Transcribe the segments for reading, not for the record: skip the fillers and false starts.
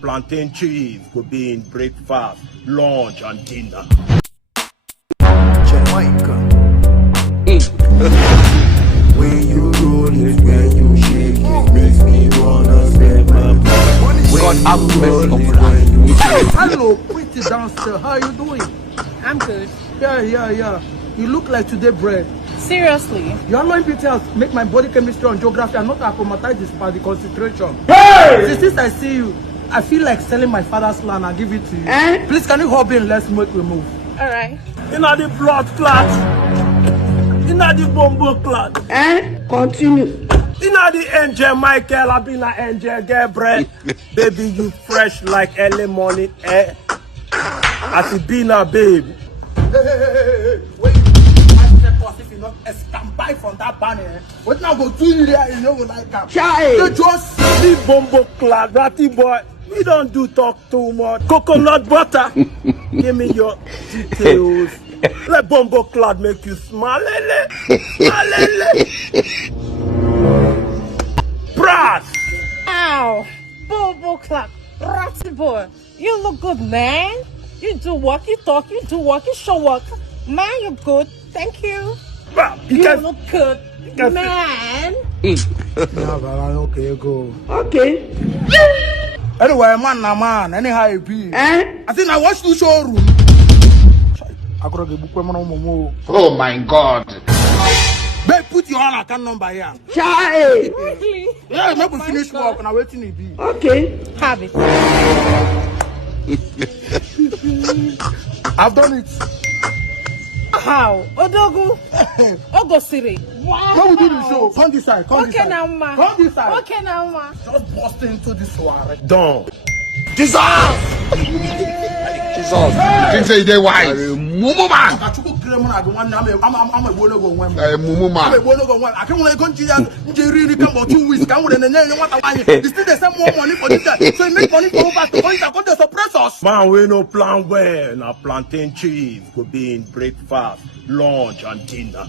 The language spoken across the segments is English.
Plantain cheese could be in breakfast, lunch, and dinner. Jamaica. When you roll it, when you shake it, makes me wanna spend my money. God have mercy upon us. Hello, pretty downstairs. How are you doing? I'm good. Yeah. You look like today bread. Seriously? Your online details make my body chemistry and geography and not acclimatized by the concentration. Hey! Since I see you, I feel like selling my father's land and give it to you. Please, can you hop in? Let's make a move. All right. In the blood clot. In the bombo clot. Continue. In the angel Michael, I've been an angel Gabriel. Baby, you fresh like early morning air. As it been a baby. Hey. Wait. I step off if you not stand by from that banner. What now go do there? You know what I can. Child. You just The bombo clot, ratty boy. We don't do talk too much. Coconut butter. Give me your details. Let bombo clot make you smile. Brass. Ow! Bobo clock. Ratty boy. You look good, man. You do work, you talk, you do work, you show work. Man, you're good. Thank you. Well, You can look good. can Man. okay, go. Okay. Anyway, man. Anyhow it be. I think I watched the showroom. I gotta get book one. Oh my God. Babe, put your account number here. Child. Really? Yeah, make we my finish God. work and I waiting it be. Okay. Have it. I've done it. How? Odogu? Ogo City. Wow. When we do the show, come this side. Come this Okay side. now, ma. Come this side. Okay now, ma. Just bust into this soiree. Done. Jesus. You think say they wise? Mumu man. I took a cream I go one. I'm a bono go one. Mumu I'm a man. bono go one. I can't let go to really come about 2 weeks. Come with the name. What I want. This is the same more money for this guy. So you make money for over to point. I got the suppress us. Man, we no plan well. Now plantain cheese could be in breakfast, lunch, and dinner.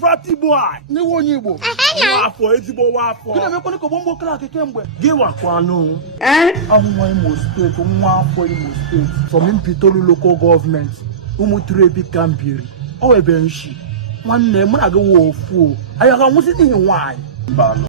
Ratty boy. Ni wonyi bo. Wafo, ezibo wafo. Kina me koni ko bombo kla keke mbe. Give a kwano. Ahunwa Imo State, nwa afọ Imo State. From Impitolu local government. Umuture bi kambiri. O ebe nshi. Nwanne mu na ga wo ofu o. Ayaga nwusi ni nwan.